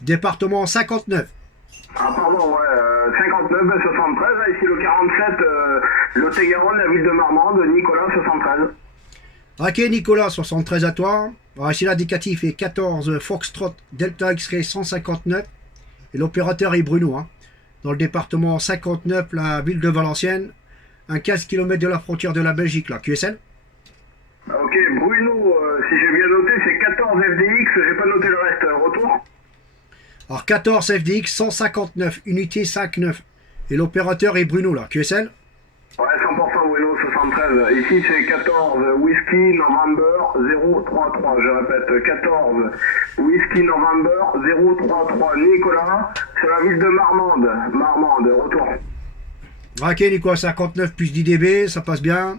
Département 59. Ah pardon, ouais, 59, 73, ici le 47, Lot-et-Garonne, la ville de Marmande, Nicolas, 73. Ok, Nicolas, 73 à toi. Alors, ici, l'indicatif est 14 Foxtrot Delta X-Ray 159. Et l'opérateur est Bruno. Hein. Dans le département 59, la ville de Valenciennes, un 15 km de la frontière de la Belgique, là. QSL. Ok, Bruno, si j'ai bien noté, c'est 14 FDX, j'ai pas noté le reste. Retour. Alors 14 FDX 159, unité 59. Et l'opérateur est Bruno, là. QSL. Ouais, 100% Bruno, 73. Ici, c'est 14 Whisky November 033. Je répète, 14 Whisky November 033. Nicolas, c'est la ville de Marmande. Marmande, retour. Ok, Nicolas, 59 plus 10 dB, ça passe bien.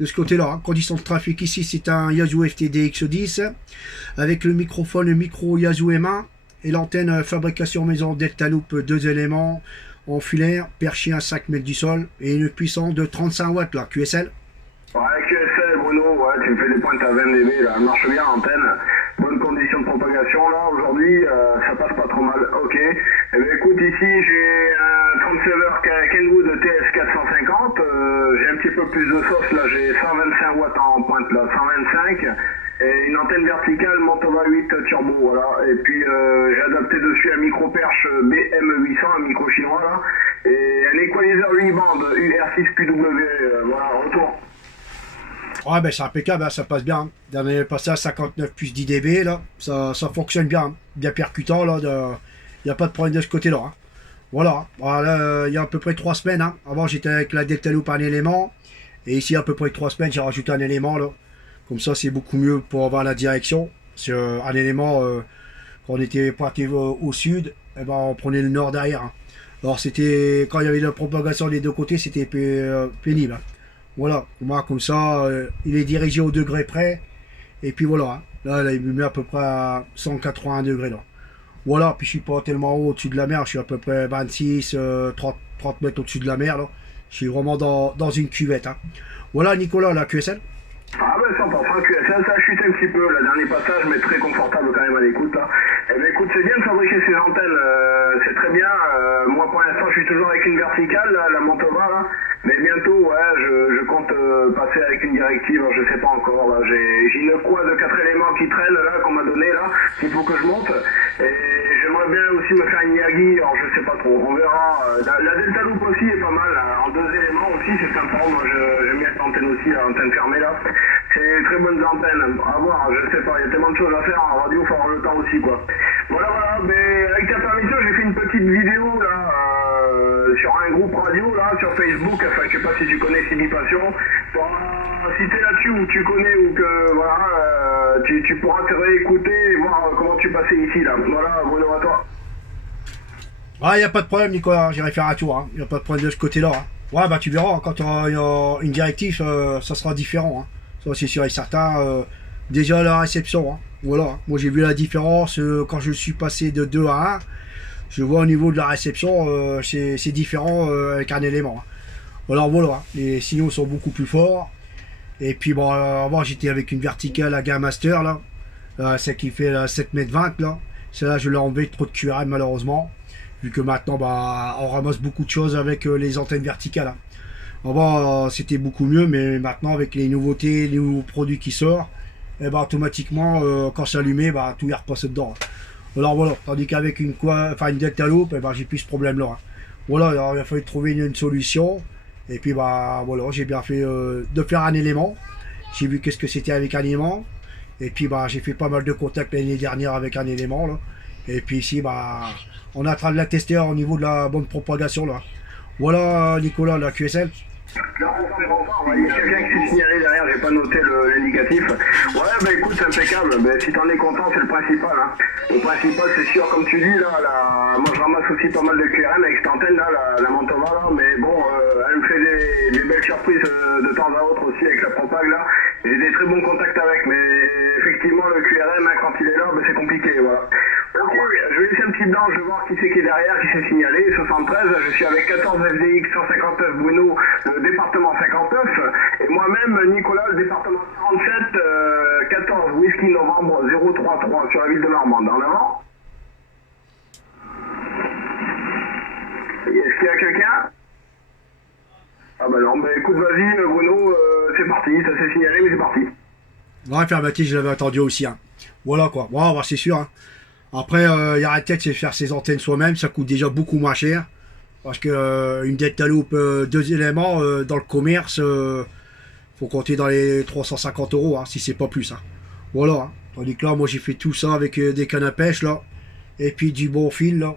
De ce côté-là, hein. Conditions de trafic ici, c'est un Yaesu FTD X10 avec le microphone micro Yaesu M1 et l'antenne fabrication maison Delta Loop 2 éléments en filaire perché à 5 mètres du sol et une puissance de 35 watts là, QSL. Ouais, QSL, Bruno, ouais, tu me fais des pointes à 20 dB, là, elle marche bien, antenne. Bonne condition de propagation, là, aujourd'hui, ça passe pas trop mal. Ok. Eh bien, écoute, ici, j'ai un transceiver Kenwood TS450, j'ai un petit peu plus de sauce, là, j'ai 125 watts en pointe, là, 125. Et une antenne verticale Mantova 8 turbo, voilà. Et puis j'ai adapté dessus un micro perche BM800, un micro chinois là. Et un equalizer 8 bandes UR6QW, voilà, retour. Ouais, ben c'est impeccable, hein, ça passe bien. Hein. Dernier passage 59 plus 10 dB, là, ça fonctionne bien, hein. Bien percutant, là, il n'y a pas de problème de ce côté-là. Hein. Voilà, voilà il y a à peu près 3 semaines, hein. Avant j'étais avec la Delta Loop un élément, et ici à peu près 3 semaines j'ai rajouté un élément, là. Comme ça c'est beaucoup mieux pour avoir la direction. C'est un élément, quand on était parti au sud, eh ben, on prenait le nord derrière. Hein. Alors c'était, quand il y avait la propagation des deux côtés, c'était pénible. Hein. Voilà, moi comme ça, il est dirigé au degré près. Et puis voilà, hein. Là, il me met à peu près à 181 degrés là. Voilà, puis je suis pas tellement haut au-dessus de la mer, je suis à peu près 26, 30 mètres au-dessus de la mer là. Je suis vraiment dans une cuvette. Hein. Voilà Nicolas, la QSL. Ah ben 100% QSL, ça a chuté un petit peu, le dernier passage, mais très confortable quand même à l'écoute là. Eh ben écoute, c'est bien de fabriquer ces antennes, c'est très bien. Moi pour l'instant je suis toujours avec une verticale, là, la Mantova là. Mais bientôt, ouais, je compte passer avec une directive, alors, je sais pas encore. Là, j'ai une quoi de 4 éléments qui traînent là, qu'on m'a donné là, qu'il faut que je monte. Et j'aimerais bien aussi me faire une Yagi, alors je sais pas trop, on verra. La Delta Loop aussi est pas mal, là, en 2 éléments aussi, c'est sympa. Moi j'aime bien cette antenne aussi, l'antenne fermée là. C'est très bonnes antennes, à voir, je sais pas, il y a tellement de choses à faire en radio, il faut avoir le temps aussi quoi. Voilà, voilà, mais avec ta permission, j'ai fait une petite vidéo là. Sur un groupe radio là, sur Facebook, enfin je sais pas si tu connais Sidi Passion, si t'es là-dessus ou tu connais ou que voilà, tu pourras te réécouter et voir comment tu passais ici là. Voilà, Bruno à toi. Ah, il n'y a pas de problème Nicolas, j'irai faire un tour. Il n'y a pas de problème de ce côté-là. Hein. Ouais, bah tu verras, quand il y aura une directive, ça sera différent. Hein. Ça c'est sûr et certain. Déjà la réception. Hein. Voilà, hein. Moi j'ai vu la différence quand je suis passé de 2 à 1. Je vois au niveau de la réception, c'est différent avec un élément. Hein. Alors voilà, hein. Les signaux sont beaucoup plus forts. Et puis bon, avant j'étais avec une verticale à Game Master là, celle qui fait 7,20 m là. Celle-là je l'ai enlevé trop de QRM malheureusement. Vu que maintenant bah, on ramasse beaucoup de choses avec les antennes verticales. Hein. Avant c'était beaucoup mieux, mais maintenant avec les nouveautés, les nouveaux produits qui sortent, et bah, automatiquement quand c'est allumé, bah, tout y repasse dedans. Hein. Alors voilà, tandis qu'avec une Delta Loop, eh ben, j'ai plus ce problème-là. Hein. Voilà, alors, il a fallu trouver une solution. Et puis bah voilà, j'ai bien fait de faire un élément. J'ai vu qu'est-ce que c'était avec un élément. Et puis bah j'ai fait pas mal de contacts l'année dernière avec un élément là. Et puis ici bah on est en train de la tester au niveau de la bonne propagation là. Voilà Nicolas, la QSL. Non, il y a quelqu'un qui s'est signalé derrière, j'ai pas noté l'indicatif. Ouais, bah écoute, c'est impeccable. Bah, si t'en es content, c'est le principal. Hein. Le principal, c'est sûr, comme tu dis, là, moi je ramasse aussi pas mal de QRM avec cette antenne, là, la Mantova, là, mais bon, elle me fait des belles surprises de temps à autre aussi avec la propag, là. J'ai des très bons contacts avec, mais effectivement, le QRM, hein, quand il est là, bah, c'est compliqué, voilà. Ok, je vais laisser un petit blanc, je vais voir qui c'est qui est derrière, qui s'est signalé. 73, je suis avec 14 FDX 159 Bruno, le département 59, et moi-même, Nicolas, le département 47, 14 Whisky Novembre 033 sur la ville de Marmande. En avant. Ah bah non, bah écoute, vas-y Bruno, c'est parti, ça s'est signalé, mais c'est parti. Ouais, faire bâtisse, je l'avais attendu aussi. Hein. Voilà quoi. Bon, bah, c'est sûr. Hein. Après, il y a la tête, c'est faire ses antennes soi-même. Ça coûte déjà beaucoup moins cher. Parce que une Dentaloop, deux éléments dans le commerce, faut compter dans les 350 euros, hein, si c'est pas plus. Hein. Voilà. Hein. Tandis que là, moi j'ai fait tout ça avec des cannes à pêche là. Et puis du bon fil là.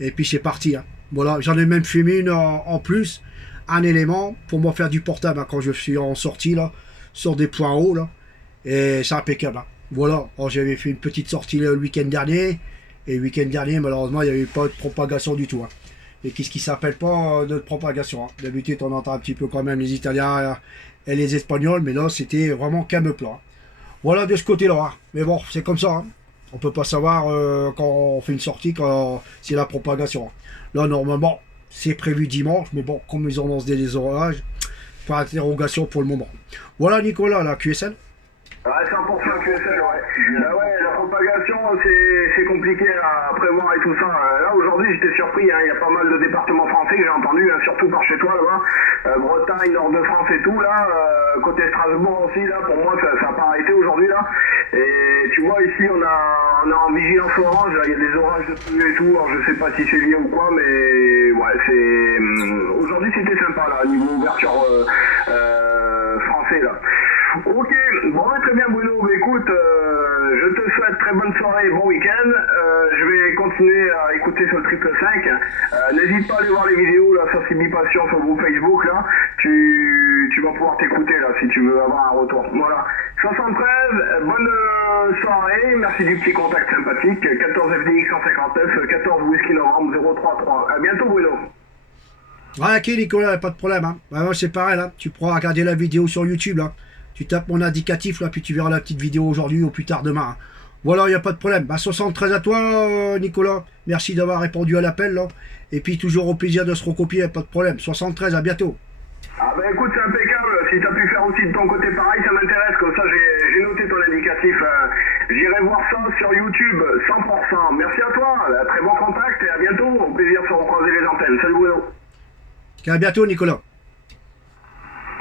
Et puis c'est parti. Hein. Voilà. J'en ai même fumé une en plus. Un élément pour moi faire du portable hein, quand je suis en sortie là. Sur des points hauts là. Et c'est impeccable. Hein. Voilà. Alors, j'avais fait une petite sortie le week-end dernier. Et le week-end dernier, malheureusement, il n'y avait pas de propagation du tout. Hein. Et qu'est-ce qui s'appelle pas de propagation. Hein. D'habitude, on entend un petit peu quand même les Italiens et les Espagnols, mais là, c'était vraiment calme plat. Hein. Voilà de ce côté-là. Hein. Mais bon, c'est comme ça. Hein. On peut pas savoir quand on fait une sortie, quand c'est la propagation. Hein. Là, normalement, c'est prévu dimanche, mais bon, comme ils annoncent des orages, pas d'interrogation pour le moment. Voilà, Nicolas, la QSL. Ouais, 100% QSL, ouais. Ouais, la propagation, c'est compliqué à prévoir et tout ça. Là, aujourd'hui, j'étais surpris, hein, il y a pas mal de départements français que j'ai entendu, hein, surtout par chez toi, là-bas. Bretagne, Nord de France et tout, là. Côté Strasbourg aussi, là, pour moi, ça n'a pas arrêté aujourd'hui, là. Et tu vois, ici, on est en vigilance orange, il y a des orages de pluie et tout, alors je sais pas si c'est lié ou quoi, mais ouais, aujourd'hui, c'était sympa, là, niveau ouverture français, là. Ok, bon très bien Bruno, mais écoute, je te souhaite très bonne soirée, bon week-end, je vais continuer à écouter sur le triple 5, n'hésite pas à aller voir les vidéos là sur Sibipassion sur le groupe Facebook là, tu vas pouvoir t'écouter là si tu veux avoir un retour, voilà. 73, bonne soirée, merci du petit contact sympathique, 14 FDX 159, 14 Whisky Novembre 033, à bientôt Bruno. Ouais, ok Nicolas, pas de problème. Hein. Bah, ouais, c'est pareil, là. Tu pourras regarder la vidéo sur YouTube là. Tu tapes mon indicatif là, puis tu verras la petite vidéo aujourd'hui ou plus tard demain. Hein. Voilà, il n'y a pas de problème. Bah, 73 à toi, Nicolas. Merci d'avoir répondu à l'appel là. Et puis toujours au plaisir de se recopier, pas de problème. 73, à bientôt. Ah bah écoute, c'est impeccable. Si tu as pu faire aussi de ton côté pareil, ça m'intéresse. Comme ça, j'ai noté ton indicatif. J'irai voir ça sur YouTube, 100%. Merci à toi. Très bon contact et à bientôt. Au plaisir de se recroiser les antennes. Salut Bruno. À bientôt, Nicolas.